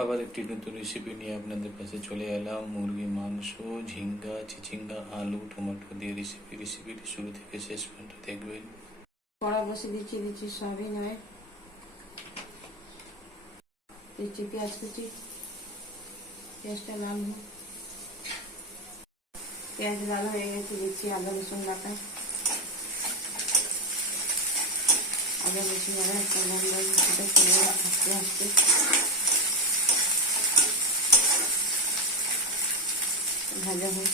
আবার একটি নতুন রেসিপি নিয়ে আপনাদের কাছে চলে এলাম। মুরগি, মাংস, ঝিঙ্গা, চিচিঙ্গা, আলু, টমেটো দিয়ে রেসিপি রেসিপিটি শুরু থেকে শেষ পর্যন্ত দেখবেন। কড়া বসে দিচ্ছি দিচ্ছি সয়াবিন অয়েল। দিচ্ছি পেঁয়াজ কুচি। পেঁয়াজটা লাল হোক পেঁয়াজ লাল হয়ে গেছে, দিচ্ছি আদা, রসুন বাটা। আদা, রসুন বাটা, একটা লম্বা সেটা চলে ভাজা হোক।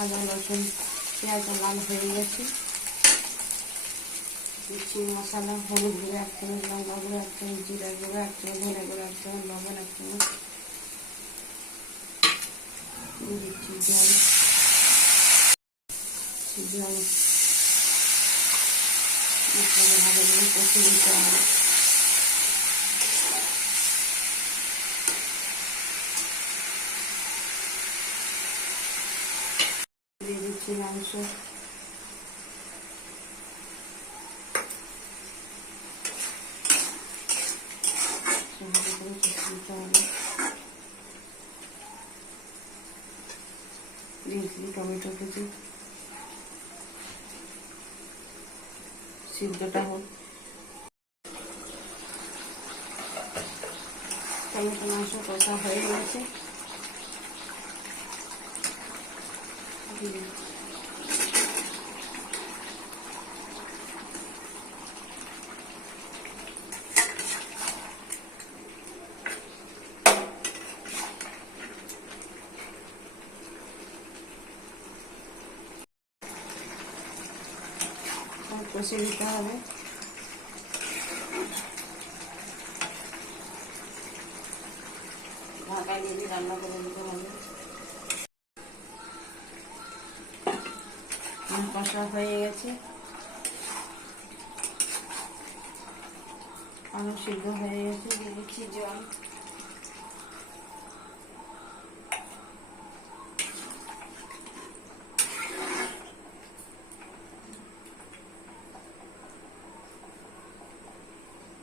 আদা, রসুন, পেঁয়াজ লাল হয়ে গেছে। দিচ্ছি মশলা, হলুদ গুঁড়ো এক চামচ, লঙ্কা গুঁড়ো এক চামচ, জিরা গুঁড়ো এক চামচ, ধনে গুঁড়ো এক চামচ, লবণ এক চামচ। দিচ্ছি জল। জল। ভালো করে কষে দিতে হবে দিয়ে দিচ্ছি মাংস দিয়েছি টমেটো কুচি সিদ্ধটা হোক টমেটো মাংস কষা হয়ে গেছে কষে দিতে হবে ঢাকা দিয়ে রান্না করে দিতে হবে কষা হয়ে গেছে আলু সিদ্ধ হয়ে গেছে দিয়ে দিচ্ছি জল